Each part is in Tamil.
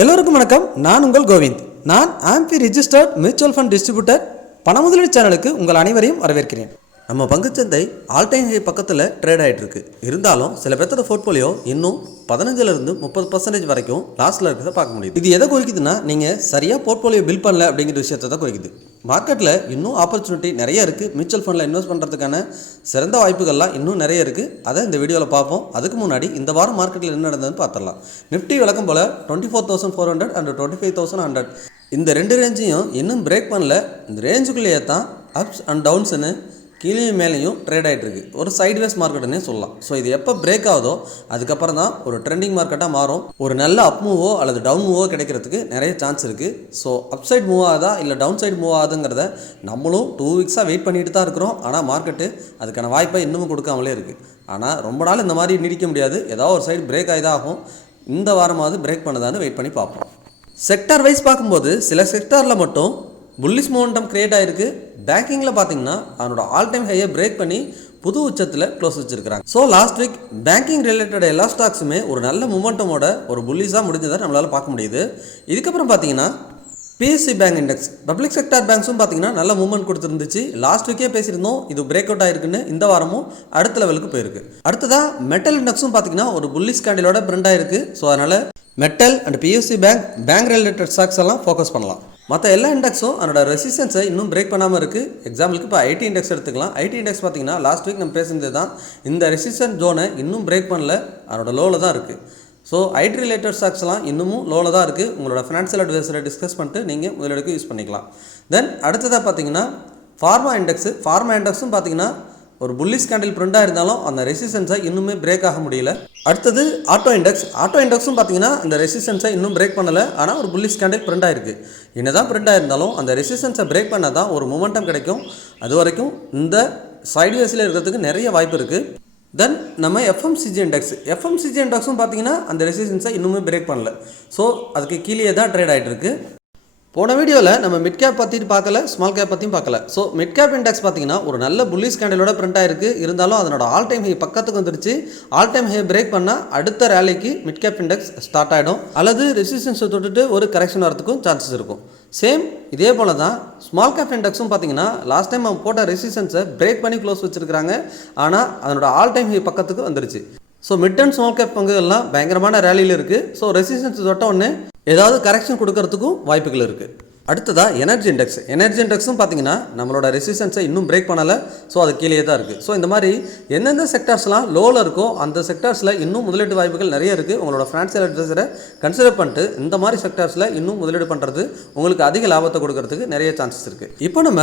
எல்லோருக்கும் வணக்கம். நான் உங்கள் கோவிந்த். நான் ஆம்பி ரிஜிஸ்டர்ட் மியூச்சுவல் ஃபண்ட் டிஸ்ட்ரிபியூட்டர் பண முதலீடு சேனலுக்கு உங்கள் அனைவரையும் வரவேற்கிறேன். நம்ம பங்குச்சந்தை ஆல் டைம் ஹை பக்கத்தில் ட்ரேட் ஆகிட்டு இருக்கு. இருந்தாலும் சில பேர்த்தோட போர்ட்ஃபோலியோ இன்னும் 15% 30% வரைக்கும் லாஸ்ட்டில் இருக்கிறத பார்க்க முடியுது. இது எதை குறிக்குதுன்னா, நீங்கள் சரியாக போர்ட்ஃபோலியோ பில்ட் பண்ணல அப்படிங்கிற விஷயத்தை தான் குறிக்குது. மார்க்கெட்டில் இன்னும் ஆப்பர்ச்சுனிட்டி நிறைய இருக்குது. மியூச்சுவல் ஃபண்டில் இன்வெஸ்ட் பண்ணுறதுக்கான சிறந்த வாய்ப்புகள்லாம் இன்னும் நிறைய இருக்குது. அதை இந்த வீடியோவில் பார்ப்போம். அதுக்கு முன்னாடி இந்த வாரம் மார்க்கெட்டில் என்ன நடந்ததுன்னு பார்த்துடலாம். நிஃப்டி வழக்கம் போல் 24,400 அண்ட் 25,100 இந்த ரெண்டு ரேஞ்சையும் இன்னும் பிரேக் பண்ணல. இந்த ரேஞ்சுக்குள்ளேயே தான் அப்ஸ் அண்ட் டவுன்ஸ்னு கீழே மேலேயும் ட்ரேட் ஆகிட்டு இருக்கு. ஒரு சைட்வேஸ் மார்க்கெட்டுன்னே சொல்லலாம். ஸோ இது எப்போ பிரேக் ஆகுதோ அதுக்கப்புறம் தான் ஒரு ட்ரெண்டிங் மார்க்கெட்டாக மாறும். ஒரு நல்ல அப் மூவோ அல்லது டவுன் மூவோ கிடைக்கிறதுக்கு நிறைய சான்ஸ் இருக்குது. ஸோ அப் சைட் மூவ் ஆகுதா இல்லை டவுன் சைட் மூவ் ஆகுதுங்கிறத நம்மளும் 2 வீக்ஸாக வெயிட் பண்ணிட்டு தான் இருக்கிறோம். ஆனால் மார்க்கெட்டு அதுக்கான வாய்ப்பை இன்னமும் கொடுக்காமலே இருக்குது. ஆனால் ரொம்ப நாள் இந்த மாதிரி நீடிக்க முடியாது. ஏதாவது ஒரு சைடு பிரேக் ஆகி தான் ஆகும். இந்த வாரமாவது பிரேக் பண்ணதான்னு வெயிட் பண்ணி பார்ப்போம். செக்டார் வைஸ் பார்க்கும்போது சில செக்டாரில் மட்டும் புல்லிஷ் மொமெண்டம் கிரியேட் ஆகிருக்கு. பேங்கிங்கில் பார்த்தீங்கன்னா அதனோட ஆல் டைம் ஹையை பிரேக் பண்ணி புது உச்சத்தில் க்ளோஸ் வச்சிருக்காங்க. So last week banking related எல்லா ஸ்டாக்ஸுமே ஒரு நல்ல மொமெண்டமோட ஒரு புல்லிஷாக முடிஞ்சதை நம்மளால் பார்க்க முடியுது. இதுக்கப்புறம் பார்த்தீங்கன்னா PSC bank index, public sector பேங்க்ஸும் பார்த்தீங்கன்னா நல்ல மூவ்மெண்ட் கொடுத்துருந்துச்சு. லாஸ்ட் வீக்கே பேசியிருந்தோம் இது பிரேக் அவுட் ஆயிருக்குன்னு. இந்த வாரமும் அடுத்த லெவலுக்கு போயிருக்கு. அடுத்ததாக மெட்டல் இண்டெக்ஸும் பார்த்தீங்கன்னா ஒரு புல்லிஷ் கேண்டிலோட பிரிண்ட் ஆயிருக்கு. ஸோ அதனால் metal and BSc bank related stocks எல்லாம் ஃபோக்கஸ் பண்ணலாம். மற்ற எல்லா இண்டெக்ஸும் அதோட ரெசிஸ்டன்ஸை இன்னும் பிரேக் பண்ணாமல் இருக்குது. எக்ஸாம்பிளுக்கு இப்போ ஐடி இண்டெக்ஸ் எடுத்துக்கலாம். ஐடி இண்டெக்ஸ் பார்த்தீங்கன்னா லாஸ்ட் வீக் நம்ம பேசுனது தான் இந்த ரெசிஸ்டன்ஸ் ஜோனை இன்னும் பிரேக் பண்ணல, அதோட லோவில் தான் இருக்குது. ஸோ ஐடி ரிலேட்டட் ஸ்டாக்ஸ்லாம் இன்னமும் லோவில் தான் இருக்குது. உங்களோட ஃபினான்ஷியல் அட்வைஸரை டிஸ்கஸ் பண்ணிட்டு நீங்கள் முதலீடுக்கு யூஸ் பண்ணிக்கலாம். தென் அடுத்ததாக பார்த்தீங்கன்னா ஃபார்மா இண்டெக்ஸும் பார்த்தீங்கன்னா ஒரு புல்லிஷ் கேண்டில் பிரிண்டாக இருந்தாலும் அந்த ரெசிஸ்டன்ஸை இன்னுமே பிரேக் ஆக முடியல. அடுத்தது ஆட்டோ இண்டெக்ஸும் பார்த்தீங்கன்னா அந்த ரெசிஸ்டன்ஸை இன்னும் பிரேக் பண்ணலை. ஆனால் ஒரு புல்லிஷ் கேண்டில் பிரிண்ட் ஆயிருக்கு. என்னதான் பிரிண்ட் ஆயிருந்தாலும் அந்த ரெசிஸ்டன்ஸை பிரேக் பண்ணால் தான் ஒரு மொமெண்டம் கிடைக்கும். அது வரைக்கும் இந்த சைட்வேஸில் இருக்கிறதுக்கு நிறைய வாய்ப்பு இருக்குது. தென் நம்ம எஃப்எம்சிஜி இண்டெக்ஸும் பார்த்தீங்கன்னா அந்த ரெசிஸ்டன்ஸை இன்னுமே பிரேக் பண்ணல. ஸோ அதுக்கு கீழே தான் ட்ரேட் ஆகிட்டு இருக்கு. போன வீடியோவில் நம்ம மிட் கேப் பற்றிட்டு பார்க்கல, ஸ்மால் கேப் பற்றியும் பார்க்கல. ஸோ மிட் கேப் இண்டெக்ஸ் பார்த்தீங்கன்னா ஒரு நல்ல புல்லிஷ் கேண்டிலோட பிரிண்ட் ஆயிருக்கு. இருந்தாலும் அதனோட ஆல் டைம் ஹை பக்கத்துக்கு வந்துருச்சு. ஆல் டைம் ஹை பிரேக் பண்ணால் அடுத்த ரேலிக்கு மிட் கேப் இண்டெக்ஸ் ஸ்டார்ட் ஆகிடும். அல்லது ரெசிஸ்டன்ஸை தொட்டுட்டு ஒரு கரெக்ஷன் வரதுக்கும் சான்சஸ் இருக்கும். சேம் இதே போல தான் ஸ்மால் கேப் இண்டெக்ஸும் பார்த்தீங்கன்னா லாஸ்ட் டைம் அவங்க போட்ட ரெசிஸ்டன்ஸை பிரேக் பண்ணி க்ளோஸ் வச்சிருக்காங்க. ஆனால் அதனோட ஆல் டைம் ஹை பக்கத்துக்கு வந்துருச்சு. So mid and small cap பங்குகள்லாம் பயங்கரமான ரேலியில் இருக்குது. ஸோ ரெசிஸ்டன்ஸ் தொட்ட உடனே ஏதாவது கரெக்ஷன் கொடுக்கறதுக்கும் வாய்ப்புகள் இருக்குது. அடுத்ததாக எனர்ஜி இண்டெக்ஸும் பார்த்தீங்கன்னா நம்மளோட ரெசிஸ்டன்ஸை இன்னும் பிரேக் பண்ணலை. ஸோ அது கீழே தான் இருக்குது. ஸோ இந்த மாதிரி எந்தெந்த செக்டார்ஸ்லாம் லோவில் இருக்கோ அந்த செக்டார்ஸில் இன்னும் முதலீட்டு வாய்ப்புகள் நிறைய இருக்குது. உங்களோட ஃபினான்ஷியல் அட்வைஸரை கன்சிடர் பண்ணிட்டு இந்த மாதிரி செக்டார்ஸில் இன்னும் முதலீடு பண்ணுறது உங்களுக்கு அதிக லாபத்தை கொடுக்கறதுக்கு நிறைய சான்சஸ் இருக்குது. இப்போ நம்ம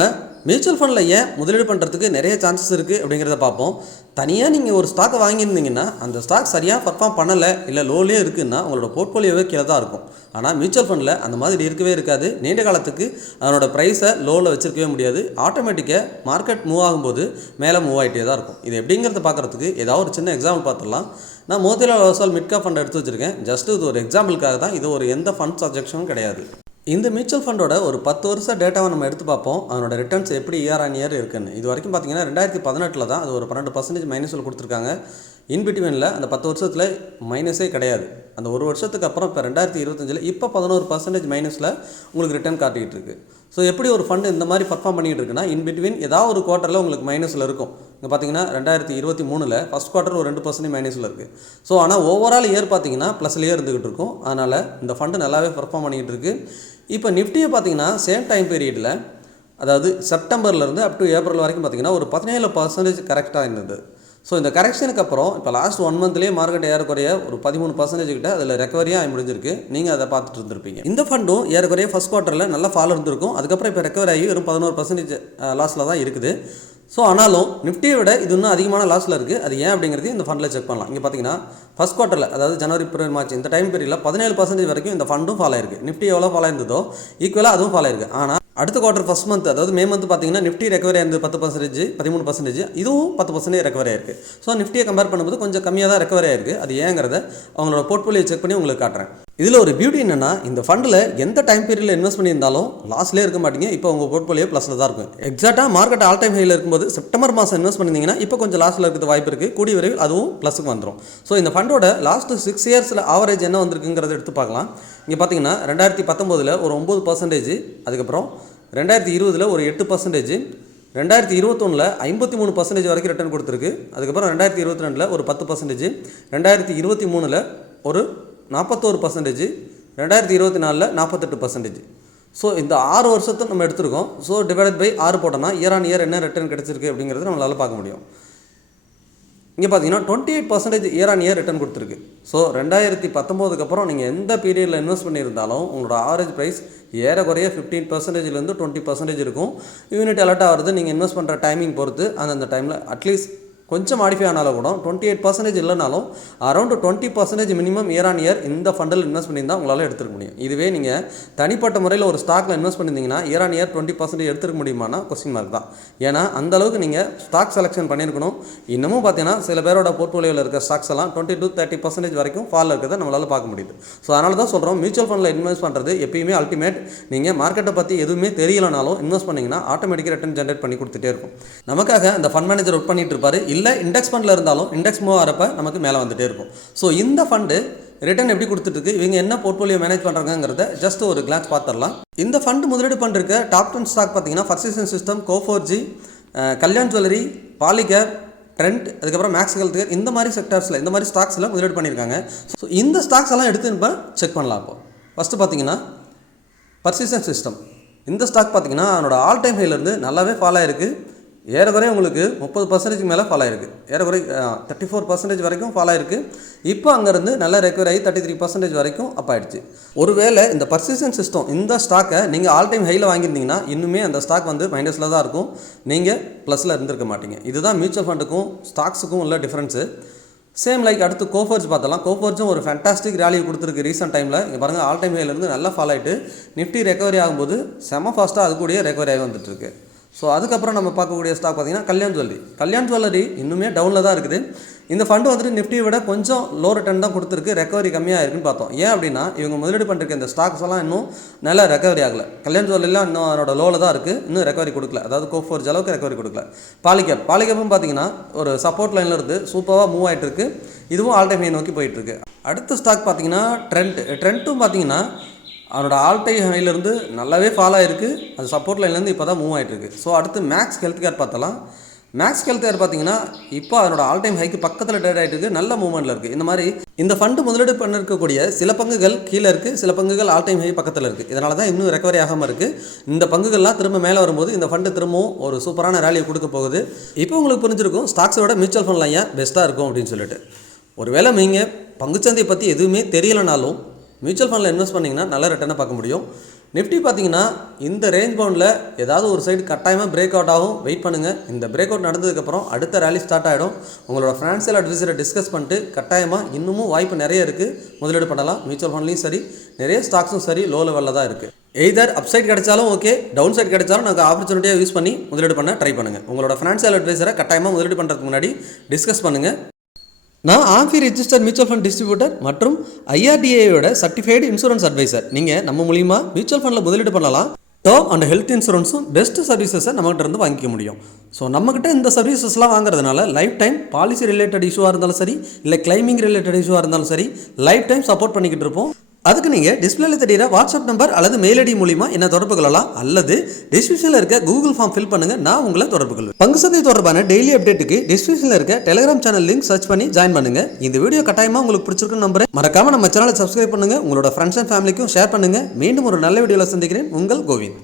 மியூச்சுவல் ஃபண்டில் ஏன் முதலீடு பண்ணுறதுக்கு நிறைய சான்சஸ் இருக்குது அப்படிங்கிறத பார்ப்போம். தனியாக நீங்கள் ஒரு ஸ்டாக்கை வாங்கியிருந்தீங்கன்னா அந்த ஸ்டாக் சரியாக பர்ஃபார்ம் பண்ணலை, இல்லை லோலே இருக்குதுன்னா உங்களோட போர்ட்ஃபோலியோவே கீழே தான் இருக்கும். ஆனால் மியூச்சுவல் ஃபண்டில் அந்த மாதிரி இருக்கவே இருக்காது. நீண்ட காலத்துக்கு அதனோட ப்ரைஸை லோவில் வச்சிருக்கவே முடியாது. ஆட்டோமேட்டிக்காக மார்க்கெட் மூவ் ஆகும்போது மேலே மூவ் ஆகிட்டே தான் இருக்கும். இது எப்படிங்கிறத பார்க்குறதுக்கு ஏதாவது ஒரு சின்ன எக்ஸாம்பிள் பார்த்துடலாம். நான் Motilal Oswal mid cap fund எடுத்து வச்சுருக்கேன். ஜஸ்ட் இது ஒரு எக்ஸாம்பிளுக்காக தான். இது ஒரு எந்த ஃபண்ட் சஜெக்ஷனும் கிடையாது. இந்த மியூச்சுவல் ஃபண்டோட ஒரு 10 வருஷ டேட்டாவை நம்ம எடுத்து பார்ப்போம். அதனோட ரிட்டர்ன்ஸ் எப்படி இயர் ஆன் இயர் இருக்குன்னு. இது வரைக்கும் பார்த்தீங்கன்னா 2018 தான் அது ஒரு 12% மைனஸில் கொடுத்துருக்காங்க. இன்பிட்வீனில் அந்த 10 வருஷத்தில் மைனஸே கிடையாது. அந்த ஒரு வருஷத்துக்கு அப்புறம் இப்போ 2025 இப்போ 11% மைனஸில் உங்களுக்கு ரிட்டர்ன் காட்டிகிட்டு இருக்குது. ஸோ எப்படி ஒரு ஃபண்டு இந்த மாதிரி பர்ஃபார்ம் பண்ணிகிட்டு இருக்குன்னா, இன்பிட்வீன் ஏதாவது ஒரு குவார்ட்டரில் உங்களுக்கு மைனஸில் இருக்கும். இங்கே பார்த்தீங்கன்னா 2023 ஃபஸ்ட் குவார்ட்டர் ஒரு 2% மைனஸில் இருக்குது. ஸோ ஆனால் ஓவரால் இயர் பார்த்தீங்கன்னா ப்ளஸ்லேயே இருந்துகிட்டு இருக்கும். அதனால் இந்த ஃபண்டு நல்லாவே பர்ஃபார்ம் பண்ணிகிட்டு இருக்குது. இப்போ நிஃப்டியை பார்த்தீங்கன்னா சேம் டைம் பீரியடில், அதாவது செப்டம்பர்லேருந்து அப் டு ஏப்ரல் வரைக்கும் பார்த்தீங்கன்னா ஒரு 17% கரெக்டாக இருந்தது. ஸோ இந்த கரெக்ஷனுக்கு அப்புறம் இப்போ லாஸ்ட் 1 மந்த்லேயே மார்க்கெட் ஏறக்குறைய ஒரு 13% கிட்ட அதில் ரெக்கவரியாக முடிஞ்சிருக்கு. நீங்கள் அதை பார்த்துட்டு இருந்திருப்பீங்க. இந்த ஃபண்டும் ஏறக்குறைய ஃபஸ்ட் குவார்ட்டரில் நல்லா ஃபாலோ இருந்திருக்கும். அதுக்கப்புறம் இப்போ ரெக்கவர் ஆகி வெறும் 11% லாஸில் தான் இருக்குது. ஸோ ஆனாலும் நிஃப்டியை விட இது இன்னும் அதிகமான லாஸில் இருக்குது. அது ஏன் அப்படிங்கிறது இந்த ஃபண்டில் செக் பண்ணலாம். இங்கே பார்த்தீங்கன்னா ஃபஸ்ட் குவார்ட்டரில், அதாவது ஜனவரி, பிப்ரவரி, மார்ச் இந்த டைம் பீரியடில் 17% வரைக்கும் இந்த ஃபண்டும் ஃபாலோ ஆயிருக்கு. நிஃப்டி எவ்வளோ ஃபாலோ இருந்ததோ ஈக்குவலாக அதுவும் ஃபாலோ ஆயிருக்கு. ஆனால் அடுத்த குவார்ட்டர் ஃபஸ்ட் மந்த், அதாவது மே மந்த் பார்த்தீங்கன்னா நிஃப்டி ரெக்கவரி ஆயிருந்தது 10%, 13%, இதுவும் 10% ரெக்கவரி ஆயிருக்கு. ஸோ நிஃப்டியை கம்பேர் பண்ணும்போது கொஞ்சம் கம்மியாக தான் ரெக்கவரி ஆயிருக்கு. அது ஏங்கிறத அவங்களோட போர்ட்ஃபோலியோ செக் பண்ணி உங்களுக்கு காட்டுறேன். இதில் ஒரு பியூட்டி என்னென்னா இந்த ஃபண்டில் எந்த டைம் பீரியடில் இன்வெஸ்ட் பண்ணியிருந்தாலும் லாஸ்ட்லேயே இருக்க மாட்டீங்க. இப்போ உங்கள் போர்ட்ஃபோலியோ ப்ளஸில் தான் இருக்கும். எக்ஸாக்டாக மார்க்கெட் ஆல் டைம் ஹையில் இருக்கும்போது செப்டம்பர் மாதம் இன்வெஸ்ட் பண்ணியிருந்தீங்கன்னா இப்போ கொஞ்சம் லாஸ்ட்டில் இருக்கிறது வாய்ப்பு இருக்குது. கூடிய விரைவில் அதுவும் ப்ளஸுக்கு வந்துடும். ஸோ இந்த ஃபண்டோட லாஸ்ட்டு 6 இயர்ஸில் ஆவரேஜ் என்ன வந்திருக்குங்கிறத எடுத்து பார்க்கலாம். இங்கே பார்த்தீங்கன்னா 2019 ஒரு 9%, அதுக்கப்புறம் 2020 ஒரு 8%, 2021 53% வரைக்கும் ரிட்டர்ன் கொடுத்துருக்கு. அதுக்கப்புறம் 2022 ஒரு 10%, 2023 ஒரு 41%, 2024 48%. ஸோ இந்த 6 வருஷத்தை நம்ம எடுத்துருக்கோம். ஸோ டிவைடட் பை 6 போட்டோம்னா இயர் ஆன் இயர் என்ன ரிட்டர்ன் கிடச்சிருக்கு அப்படிங்கிறது நம்மளால் பார்க்க முடியும். இங்கே பார்த்தீங்கன்னா 28% இயர் ஆன் இயர் ரிட்டர்ன் கொடுத்துருக்கு. ஸோ 2019 அப்புறம் நீங்கள் எந்த பீரியடில் இன்வெஸ்ட் பண்ணியிருந்தாலும் உங்களோட ஆவரேஜ் ப்ரைஸ் ஏறக்குறைய 15%லேருந்து 20% இருக்கும். யூனிட் அலர்ட் ஆகிறது நீங்கள் இன்வெஸ்ட் பண்ணுற டைமிங் பொறுத்து. அந்த டைமில் அட்லீஸ்ட் கொஞ்சம் மாடிஃபை ஆனாலும் கூட 28% இல்லைனாலும் around 20% minimum year on year இந்த ஃபண்டில் இன்வெஸ்ட் பண்ணியிருந்தால் உங்களால் எடுத்துருக்க முடியும். இதுவே நீங்கள் தனிப்பட்ட முறையில் ஒரு ஸ்டாக்கில் இன்வெஸ்ட் பண்ணியிருந்தீங்கன்னா இயர் ஆன் இயர் 20% எடுத்துருக்க முடியுமானா கொஸ்டின் மார்க் தான். ஏன்னா அந்தளவுக்கு நீங்கள் ஸ்டாக் செலெக்ஷன் பண்ணியிருக்கணும். இன்னமும் பார்த்தீங்கன்னா சில பேரோட போர்ட்ஃபோலியோவில் இருக்க ஸ்டாக்ஸ் எல்லாம் 20-30% வரைக்கும் ஃபால் இருக்கிறத நம்மளால் பார்க்க முடியுது. ஸோ அதனால தான் சொல்கிறோம், மியூச்சுவல் ஃபண்டில் இன்வெஸ்ட் பண்ணுறது எப்பயுமே அல்டிமேட். நீங்கள் மார்க்கெட்டை பற்றி எதுவுமே தெரியலனாலும் இன்வெஸ்ட் பண்ணிங்கன்னா ஆட்டோமேட்டிக்காக ரிட்டர்ன் ஜென்ரேட் பண்ணி கொடுத்துட்டே இருக்கும். நமக்காக அந்த ஃபண்ட் மேனேஜர் ஒர்க் பண்ணிட்டு இருப்பார். இல்லை இண்டெக்ஸ் ஃபண்டில் இருந்தாலும் இண்டெக்ஸ் மூவ் ஆகிறப்ப நமக்கு மேலே வந்துகிட்டே இருக்கும். ஸோ இந்த ஃபண்டு ரிட்டர்ன் எப்படி கொடுத்துட்டு இவங்க என்ன போர்ட்ஃபோலியோ மேனேஜ் பண்ணுறாங்கிறத ஜஸ்ட் ஒரு கிளான்ஸ் பார்த்துடலாம். இந்த ஃபண்டு முதலீடு பண்ணிருக்க டாப் 10 ஸ்டாக் பார்த்தீங்கன்னா பர்சிஸ்டன்ட் சிஸ்டம், கோ4ஜி, கல்யாண் ஜுவல்லரி, பாலிகேப், ட்ரெண்ட், அதுக்கப்புறம் மேக்ஸ் ஹெல்த் கேர், இந்த மாதிரி செக்டர்ஸில் இந்த மாதிரி ஸ்டாக்ஸில் முதலீடு பண்ணியிருக்காங்க. ஸோ இந்த ஸ்டாக்ஸ் எல்லாம் எடுத்து இப்போ செக் பண்ணலாம். இப்போ ஃபஸ்ட்டு பார்த்தீங்கன்னா பர்சிஸ்டன்ட் சிஸ்டம். இந்த ஸ்டாக் பார்த்தீங்கன்னா அதனோட ஆல் டைம் ஹைலேருந்து நல்லாவே ஃபால் ஆகிருக்கு. ஏறக்குறைய உங்களுக்கு 30% மேலே ஃபால் ஆகிருக்கு. ஏறக்குறை 34% வரைக்கும் ஃபால் ஆகிருக்கு. இப்போ அங்கேருந்து நல்லா ரெக்கவர் ஆகி 33% வரைக்கும் அப் ஆகிடுச்சு. ஒருவேளை இந்த பர்சிஸ்டன்ட் சிஸ்டம் இந்த ஸ்டாக்கை நீங்கள் ஆல் டைம் ஹையில் வாங்கியிருந்தீங்கன்னா இன்னுமே அந்த ஸ்டாக் வந்து மைனஸில் தான் இருக்கும். நீங்கள் ப்ளஸில் இருந்திருக்க மாட்டீங்க. இதுதான் மியூச்சுவல் ஃபண்டுக்கும் ஸ்டாக்ஸுக்கும் உள்ள டிஃப்ரென்ஸு. சேம் லைக் அடுத்து கோ4ஜ் பார்த்தலாம். கோ4ஜும் ஒரு ஃபேண்டாஸ்டிக் ரேலி கொடுத்துருக்கு ரீசெண்ட் டைமில். இங்கே பாருங்கள், ஆல் டைம் ஹைலேருந்து நல்லா ஃபால் ஆகிட்டு நிஃப்டி ரெக்கவரி ஆகும்போது செம ஃபாஸ்ட்டாக அது கூடயே ரெக்கவரி ஆகி வந்துட்டுருக்கு. ஸோ அதுக்கப்புறம் நம்ம பார்க்கக்கூடிய ஸ்டாக் பார்த்தீங்கன்னா கல்யாண் ஜுவல்லரி இன்னுமே டவுனில் தான் இருக்குது. இந்த ஃபண்டு வந்துட்டு நிஃப்டியை விட கொஞ்சம் லோ ரிட்டர்ன் தான் கொடுத்துருக்கு. ரெக்கவரி கம்மியாக இருக்குன்னு பார்த்தோம். ஏன் அப்படின்னா இவங்க முதலீடு பண்ணிருக்க இந்த ஸ்டாக்ஸ் எல்லாம் இன்னும் நல்லா ரெக்கவரி ஆகலை. கல்யாண் ஜுவல்லரிலாம் இன்னும் அதனோட லோவில் தான் இருக்குது. இன்னும் ரெக்கவரி கொடுக்கல. அதாவது கோ4ஜ் அளவுக்கு ரெக்கவரி கொடுக்கல. பாலிகேப்பும் பார்த்தீங்கன்னா ஒரு சப்போர்ட் லைனில் இருந்து சூப்பராக மூவ் ஆகிட்டு இருக்குது. இதுவும் ஆல் டைம் ஹை நோக்கி போயிட்டுருக்கு. அடுத்த ஸ்டாக் பார்த்தீங்கன்னா ட்ரெண்ட்டும் பார்த்தீங்கன்னா அதனோட ஆல் டைம் ஹைலேருந்து நல்லாவே ஃபால் ஆகிருக்கு. அது சப்போர்ட் லைன்லேருந்து இப்போ தான் மூவ் ஆகிட்டுருக்கு. ஸோ அடுத்து மேக்ஸ் ஹெல்த் கேர் பார்த்தலாம். மேக்ஸ் ஹெல்த் கேர் பார்த்தீங்கன்னா இப்போ அதனோட ஆல் டைம் ஹைக்கு பக்கத்தில் ட்ரேட் ஆகிட்டு இருக்குது. நல்ல மூவ்மெண்ட்டில் இருக்குது. இந்த மாதிரி இந்த ஃபண்டு முதலீடு பண்ணிருக்கக்கூடிய சில பங்குகள் கீழே இருக்குது, சில பங்குகள் ஆல் டைம் ஹை பக்கத்தில் இருக்குது. இதனால தான் இன்னும் ரெக்கவரி ஆகாமல் இருக்குது. இந்த பங்குகள்லாம் திரும்ப மேலே வரும்போது இந்த ஃபண்டு திரும்பவும் ஒரு சூப்பரான ரேலியை கொடுக்க போகுது. இப்போ உங்களுக்கு புரிஞ்சிருக்கும் ஸ்டாக்ஸோட மியூச்சுவல் ஃபண்ட்லாம் ஏன் பெஸ்ட்டாக இருக்கும் அப்படின்னு சொல்லிட்டு. ஒருவேளை நீங்கள் பங்குச்சந்தையை பற்றி எதுவுமே தெரியலைனாலும் மியூச்சுவல் ஃபண்டில் இன்வெஸ்ட் பண்ணிங்கன்னா நல்ல ரிட்டர்னை பார்க்க முடியும். நிஃப்டி பார்த்தீங்கன்னா இந்த ரேஞ்ச் பவுண்டில் ஏதாவது ஒரு சைடு கட்டாயமாக பிரேக் அவுட் ஆகும். வெயிட் பண்ணுங்கள். இந்த பிரேக் அவுட் நடந்ததுக்கப்புறம் அடுத்த ரேலி ஸ்டார்ட் ஆகிடும். உங்களோட ஃபினான்ஷியல் அட்வைசரை டிஸ்கஸ் பண்ணிட்டு கட்டாயமாக இன்னமும் வாய்ப்பு நிறைய இருக்குது, முதலீடு பண்ணலாம். மியூச்சுவல் ஃபண்ட்லையும் சரி, நிறைய ஸ்டாக்ஸும் சரி லோ லெவலில் தான் இருக்குது. எய்தர் அப் சைட் கிடைச்சாலும் ஓகே, டவுன் சைட் கிடைச்சாலும் நாங்கள் ஆப்பர்ச்சுனிட்டியாக யூஸ் பண்ணி முதலீடு பண்ண ட்ரை பண்ணுங்கள். உங்களோட ஃபினான்ஷியல் அட்வைசரை கட்டாயமாக முதலீடு பண்ணுறதுக்கு முன்னாடி டிஸ்கஸ் பண்ணுங்கள். நான் ஆம்பி ரிஜிஸ்டர்ட் மியூச்சுவல் ஃபண்ட் டிஸ்ட்ரிபியூட்டர் மற்றும் IRDAயோட சர்டிஃபைடு இன்சூரன்ஸ் அட்வைசர். நீங்கள் நம்ம மூலிமா மியூச்சுவல் ஃபண்டில் முதலீடு பண்ணலாம். டேர்ம் அண்ட் ஹெல்த் இன்சூரன்ஸும் பெஸ்ட் சர்வீசஸை நம்மகிட்ட இருந்து வாங்கிக்க முடியும். ஸோ நம்மகிட்ட இந்த சர்வீசஸ்லாம் வாங்குறதுனால லைஃப் டைம் பாலிசி ரிலேட்டட் இஷ்யூவாக இருந்தாலும் சரி, இல்லை கிளைமிங் ரிலேட்டட் இஷ்யூவாக இருந்தாலும் சரி, லைஃப் டைம் சப்போர்ட் பண்ணிக்கிட்டு இருப்போம். அதுக்கு நீங்கள் டிஸ்பிளேல தெரியுற வாட்ஸ்அப் நம்பர் அல்லது மெயில் ஐடி மூலிமா என்ன தொடர்பு கொள்ளலாம். அல்லது டிஸ்கிரிப்ஷனில் இருக்க கூகுள் ஃபார்ம் ஃபில் பண்ணுங்கள், நான் உங்களை தொடர்பு கொள்வேன். பங்கு சந்தை தொடர்பான டெய்லி அப்டேட்டுக்கு டிஸ்கிரிப்ஷனில் இருக்க டெலிகிராம் சேனல் லிங்க் சர்ச் பண்ணி ஜாயின் பண்ணுங்கள். இந்த வீடியோ கட்டாயமாக உங்களுக்கு பிடிச்சிருக்குன்னு நம்புறேன். மறக்காமல் நம்ம சேனலை சப்ஸ்கிரைப் பண்ணுங்கள். உங்களோட ஃப்ரெண்ட்ஸ் அண்ட் ஃபேமிலிக்கும் ஷேர் பண்ணுங்கள். மீண்டும் ஒரு நல்ல வீடியோவில் சந்திக்கிறேன். உங்கள் கோவிந்த்.